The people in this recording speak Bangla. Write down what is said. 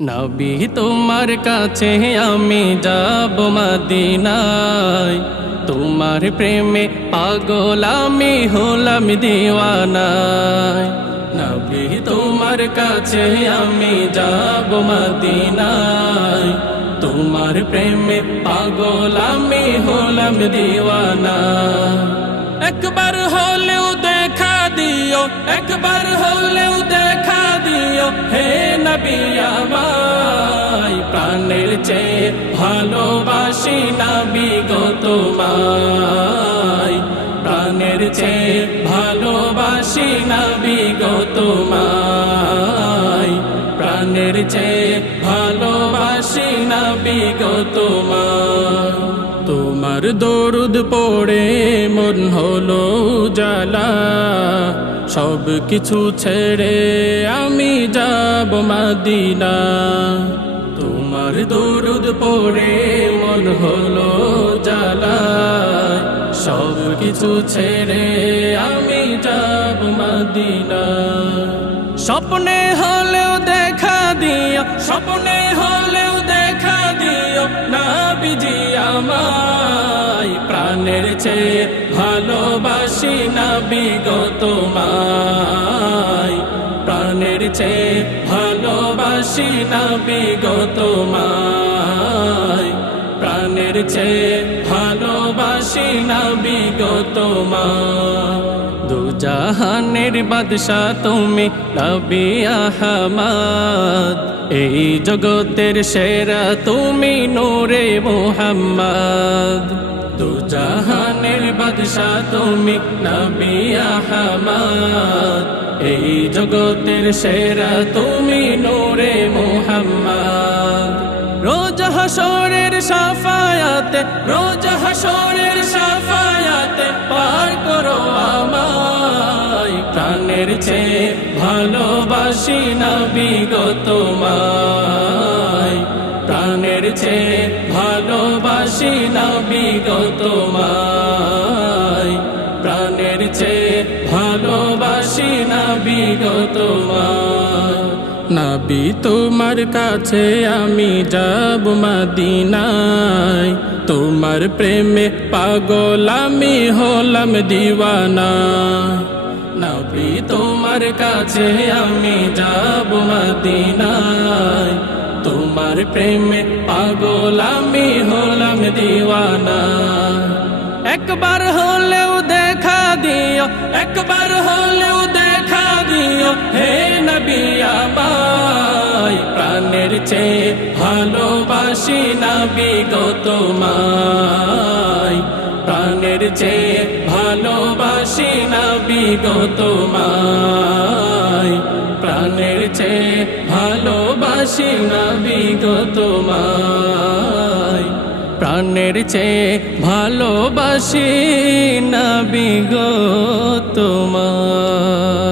নবী তোমার কাছে আমি যাব মদিনায়, তোমার প্রেমে পাগল আমি হলাম দিওয়ানায়। নবী তোমার কাছে আমি যাব মদিনায়, তোমার প্রেমে পাগল আমি হলাম দিওয়ানা। একবার হলেও দেখা দিও, একবার হলেও দেখা দিও হে নবী আমায়। প্রাণের চেয়ে ভালোবাসি নবী গো তোমায়, প্রাণের চেয়ে ভালোবাসি নবী গো তোমায়, প্রাণের চেয়ে ভালোবাসি নবী গো তোমায়। তোমার দরুদ পড়ে মন হলো জালা, সব কিছু ছেড়ে আমি যাব মদিনা। তোমার দরুদ পড়ে মন হলো জালা, সব কিছু ছেড়ে আমি যাব মদিনা। স্বপ্নে হলেও দেখা দিও, স্বপ্নে হলেও দেখা দিও নবীজি আমায়। প্রাণের চেয়ে ভালোবাসি নবী গো তোমায়, প্রাণের চেয়ে ভালোবাসি নবী গো তোমায়, প্রাণের চেয়ে ভালোবাসি নবী গো তোমায়। দুজাহানের বাদশা তুমি নবী আহমদ, এই জগতের সেরা তুমি নূরে মুহাম্মদ। দুজাহানের বাদশা তুমি নবী আহমদ, এই জগতের সেরা তুমি নূরে মুহাম্মদ। রোজ হাসরের সাফায়াতে, রোজ হাসরের সাফায়াতে পার করো আমায়। প্রাণের চেয়ে ভালোবাসি নবী গো তোমায়, প্রাণের চেয়ে ভালোবাসি নবী গো তোমায়, প্রাণের চেয়ে ভালোবাসি নবী গো তোমায়। নবী তোমার কাছে আমি যাব মদিনায়, তোমার প্রেমে পাগল আমি হলাম দিওয়ানা। নবী তোমার কাছে আমি যাব মদিনায়, তোমার প্রেমে পাগল আমি হলাম দিওয়ানা। একবার হলেও দেখা দিও, একবার হলেও দেখা দিও হে নবী আমায়। প্রাণের চেয়ে ভালোবাসি নবী গো তোমায়, প্রাণের চেয়ে ভালোবাসি নবী গো তোমায়, প্রাণের চেয়ে ভালোবাসি নবী গো তোমায়, প্রাণের চেয়ে ভালোবাসি নবী গো তোমায়।